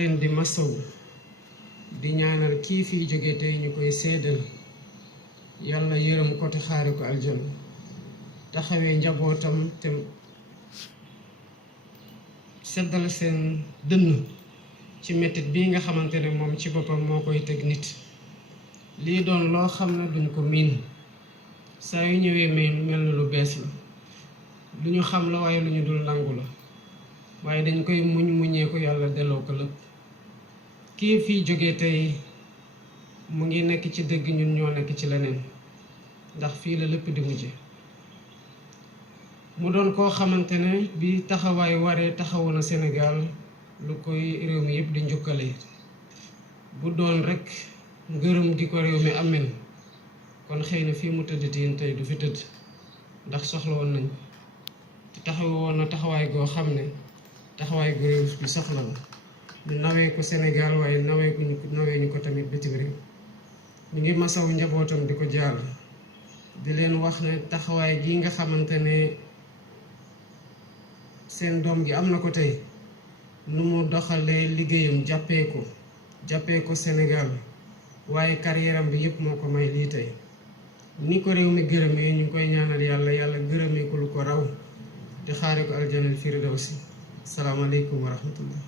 leen di masaw di ñaanal kii fi jóge tey ñu koy seedal yàlla yërëm ko te xaare ko aljana taxawee njabootam te seddal seen dënn ci mettit bii nga xamante ne moom ci boppam moo koy teg nit lii doon loo xam ne duñ ko miin saa yu ñëwee mel na lu bees la lu ñu xam la waaye lu ñu dul nangu la waaye dañ koy muñee ko yàlla delloo ko lépp kii fii jóge tey mu ngi nekk ci dëgg ñun ñoo nekk ci leneen ndax fii la lépp di mujje mu doon koo xamante ne bi taxawaay waree taxawu na Sénégal lu koy réew mi yëpp di njukkale bu doon rekk ngërëm gi ko réew mi amel kon xëy na fii mu tëdd tiin tey du fi tëdd ndax soxla woon nañ te taxawu woon na taxawaay goo xam ne taxawaay gu réew bi soxla la ñu nawee ko Sénégal waaye nawee ñu ko tamit bitim réew ñu ngi masaw njabootam di ko jaal di leen wax ne taxawaay gi nga xamante ne seen doom gi am na ko tey nu mu doxalee liggéeyam jàppee ko Sénégal waaye carrière am bi yëpp moo ko may lii tey ni ko réew mi gërëmee ñu ngi koy ñaanal yàlla gërëmee ko lu ko raw te xaare ko aljanal firdawsi salaamaaleykum wa rahmatullah.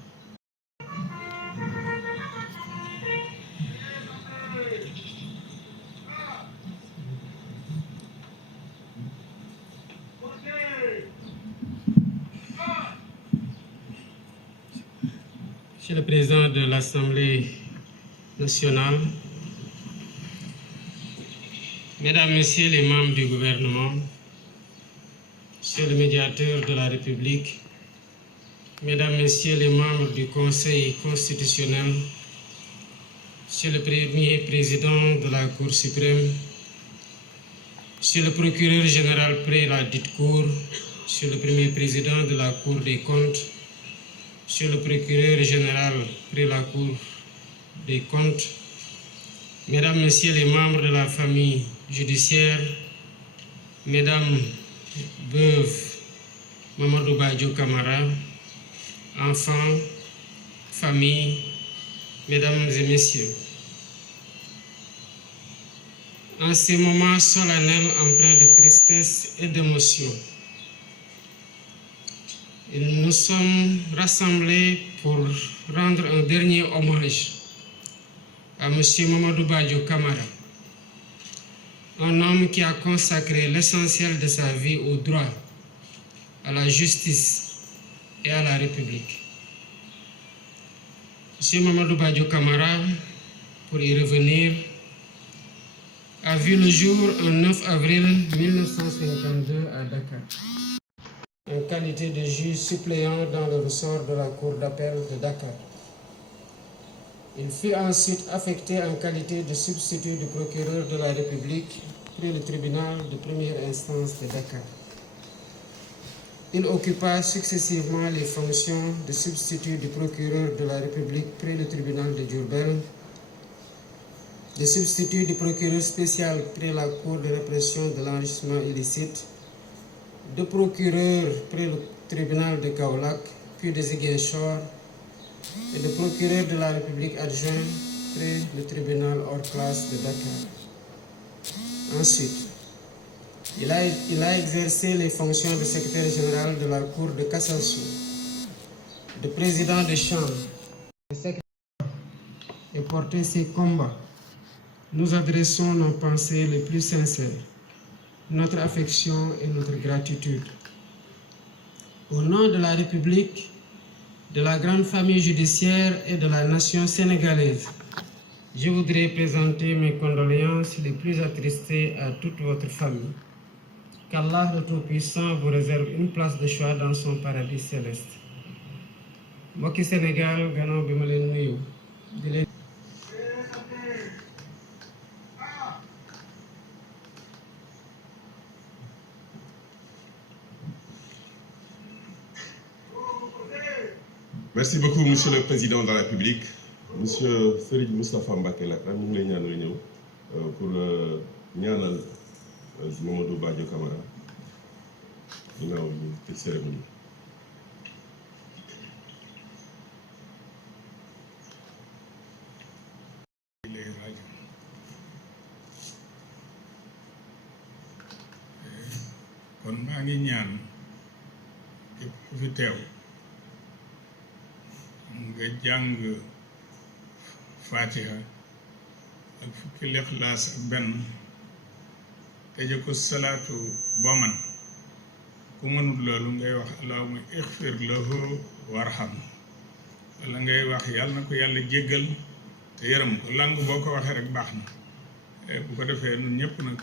Monsieur le Président de l'Assemblée nationale, Mesdames, Messieurs les membres du gouvernement, Monsieur le médiateur de la République, Mesdames, Messieurs les membres du Conseil constitutionnel, Monsieur le Premier Président de la Cour suprême, Monsieur le Procureur général près la dite Cour, Monsieur le Premier Président de la Cour des comptes, Monsieur le Procureur général près la Cour des comptes, Mesdames, Messieurs les membres de la famille judiciaire, Mesdames, veuves Mamadou Badio Camara, enfants, famille, Mesdames et Messieurs, en ces moments solennels empreints de tristesse et d'émotion, nous sommes rassemblés pour rendre un dernier hommage à M. Mamadou Badio Camara, un homme qui a consacré l'essentiel de sa vie au droit, à la justice et à la République. M. Mamadou Badio Camara, pour y revenir, a vu le jour le 9 avril 1952 à Dakar, en qualité de juge suppléant dans le ressort de la Cour d'appel de Dakar. Il fut ensuite affecté en qualité de substitut du procureur de la République près le tribunal de première instance de Dakar. Il occupa successivement les fonctions de substitut du procureur de la République près le tribunal de Diourbel, de substitut du procureur spécial près la Cour de répression de l'enrichissement illicite, de procureur près le tribunal de Kaolack, puis de Ziguinchor, et de procureur de la République adjoint près le tribunal hors classe de Dakar. Ensuite, il a exercé les fonctions de secrétaire général de la Cour de cassation, de président de chambre, de secrétaire et porté ses combats. Nous adressons nos pensées les plus sincères, notre affection et notre gratitude. Au nom de la République, de la grande famille judiciaire et de la nation sénégalaise, je voudrais présenter mes condoléances les plus attristées à toute votre famille. Qu'Allah le Tout-Puissant vous réserve une place de choix dans son paradis céleste. Mbokki Sénégal, gannaaw bi ma leen nuyu di leen Merci beaucoup, Monsieur le Président de la République. Monsieur Serigne Moustapha Mbacké Lakram mu ngi lay ñaanal ñëw pour ñaanal Mamadou Badio Camara ginnaaw ñu cérémonie. kon maa ngi ñaan képp ku fi teew nga jàng Fatiha ak fukki Lixlaas ak benn tëje ko salaatu boo man ku mënul loolu ngay wax allahumma ixfir lahu warham wala ngay wax yàlla na ko yàlla jéggal te yërëm ko lang boo ko waxee rek baax na bu ko defee ñun ñëpp nag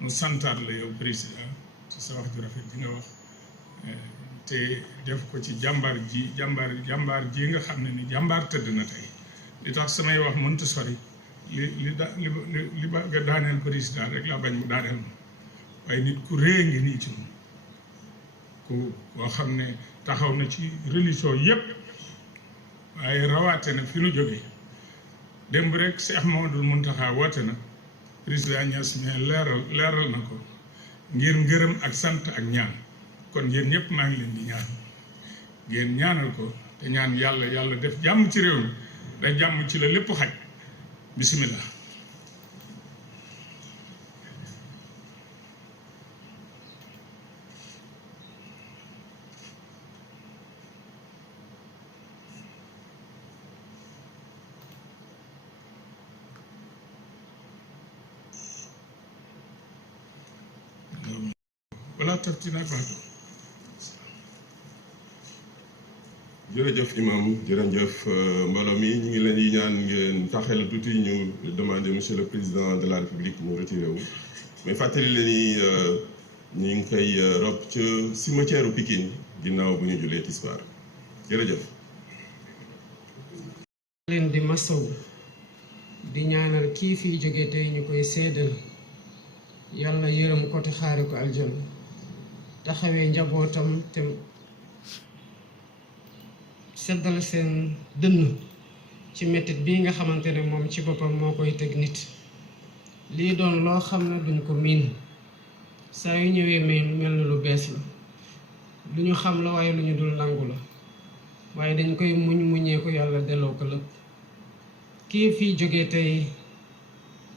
nu santaat la yow président ci sa wax ju rafet ji nga wax te def ko ci jàmbaar ji nga xam ne ni jàmbaar tëdd na tey li tax samay wax mënta sori li ba nga daaneel président rek laa bañ mu daaneel ma waaye nit ku rée ngi nii ci moom koo xam ne taxaw na ci religion yépp waaye rawaate na fi nu jógee démb rek Cheikh Mamadou Mountakha woote na président Niass mais leeral na ko ngir ngërëm ak sant ak ñaan kon yéen ñëpp maa ngi leen di ñaan ngeen ñaanal ko te ñaan yàlla def jàmm ci réew mi da jàmm ci la lépp xaj bismillah wala taftina baax jërëjëf imam jërëjëf mbooloo mi ñu ngi leen di ñaan ngeen taxel tuuti ñu demander monsieur le président de la république mu retiré wu mais fàttali leen ni ñu ngi koy rob ca cimetière Pikine ginnaaw bu ñu julee tisbaar jërëjëf. leen di masaw di ñaanal kii fiy jóge tey ñu koy seedal yàlla yërëm ko te xaare ko aljana taxawee njabootam te seddal seen dënn ci mettit bii nga xamante ne moom ci boppam moo koy teg nit lii doon loo xam ne duñ ko miin saa yu ñëwee mel na lu bees la lu ñu xam la waaye lu ñu dul nangu la waaye dañ koy muñee ko yàlla delloo ko lépp kii fii jógee tey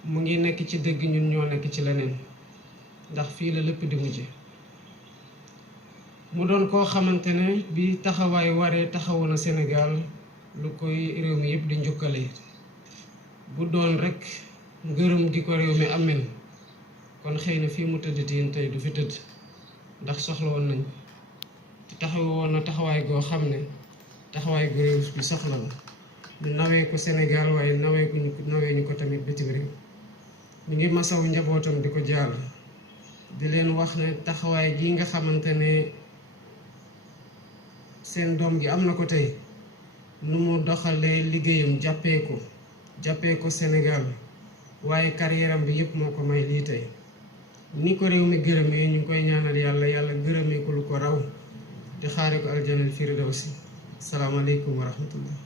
mu ngi nekk ci dëgg ñun ñoo nekk ci leneen ndax fii la lépp di mujje mu doon koo xamante ne bi taxawaay waree taxawu na Sénégal lu koy réew mi yëpp di njukkale bu doon rekk ngërëm gi ko réew mi ameen kon xëy na fii mu tëdd tiin tey du fi tëdd ndax soxla woon nañ te taxawu woon na taxawaay goo xam ne taxawaay gu réew bi soxla la ñu nawee ko Sénégal waaye nawee ñu ko tamit bitim réew ñu ngi masawu njabootam di ko jaal di leen wax ne taxawaay gi nga xamante ne seen doom gi am na ko tey nu mu doxalee liggéeyam jàppee ko Sénégal waaye carrière am bi yëpp moo ko may lii tey ni ko réew mi gërëmee ñu ngi koy ñaanal yàlla gërëmee ko lu ko raw te xaare ko aljanal firdawsi salaamaaleykum wa rahmatullah.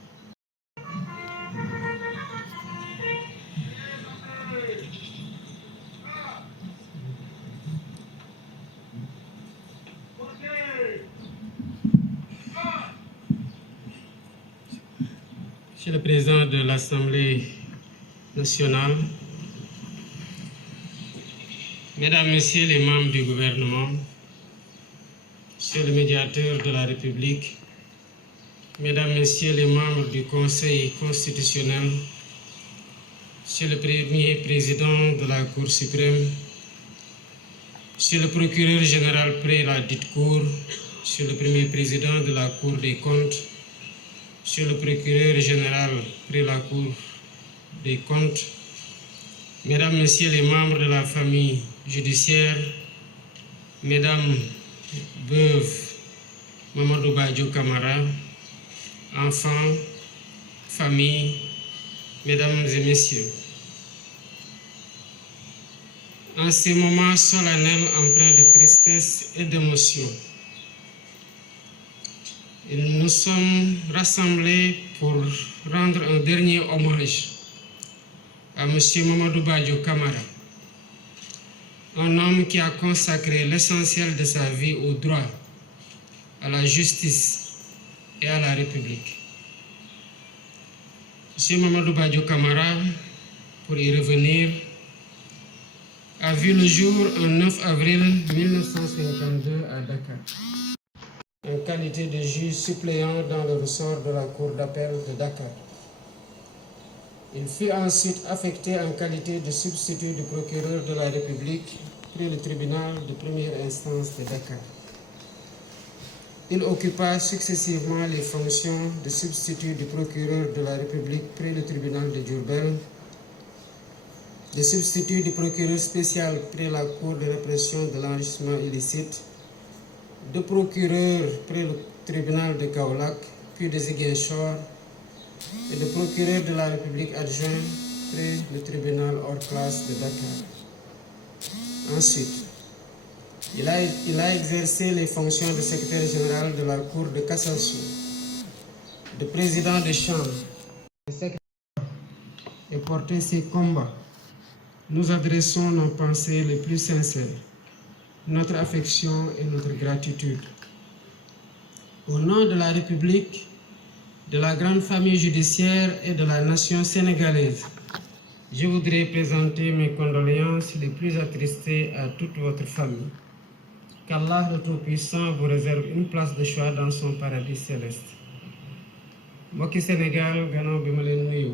Monsieur le Président de l'Assemblée nationale, Mesdames, Messieurs les membres du gouvernement, Monsieur le médiateur de la République, Mesdames, Messieurs les membres du Conseil constitutionnel, Monsieur le Premier Président de la Cour suprême, Monsieur le Procureur général près la dite Cour, Monsieur le Premier Président de la Cour des comptes, Monsieur le Procureur général près la Cour des comptes, Mesdames, Messieurs les membres de la famille judiciaire, Mesdames, veuves Mamadou Badio Camara, enfants, famille, Mesdames et Messieurs, en ces moments solennels empreints de tristesse et d'émotion, nous sommes rassemblés pour rendre un dernier hommage à M. Mamadou Badio Camara, un homme qui a consacré l'essentiel de sa vie au droit, à la justice et à la République. M. Mamadou Badio Camara, pour y revenir, a vu le jour le 9 avril 1952 à Dakar, en qualité de juge suppléant dans le ressort de la Cour d'appel de Dakar. Il fut ensuite affecté en qualité de substitut du procureur de la République près le tribunal de première instance de Dakar. Il occupa successivement les fonctions de substitut du procureur de la République près le tribunal de Diourbel, de substitut du procureur spécial près la Cour de répression de l'enrichissement illicite, de procureur près le tribunal de Kaolack, puis de Ziguinchor, et de procureur de la République adjoint près le tribunal hors classe de Dakar. Ensuite, il a exercé les fonctions de secrétaire général de la Cour de cassation, de président de chambre, de secrétaire et porté ses combats. Nous adressons nos pensées les plus sincères, notre affection et notre gratitude. Au nom de la République, de la grande famille judiciaire et de la nation sénégalaise, je voudrais présenter mes condoléances les plus attristées à toute votre famille. Qu'Allah le Tout-Puissant vous réserve une place de choix dans son paradis céleste. Mbokki Sénégal, gannaaw bi ma leen nuyu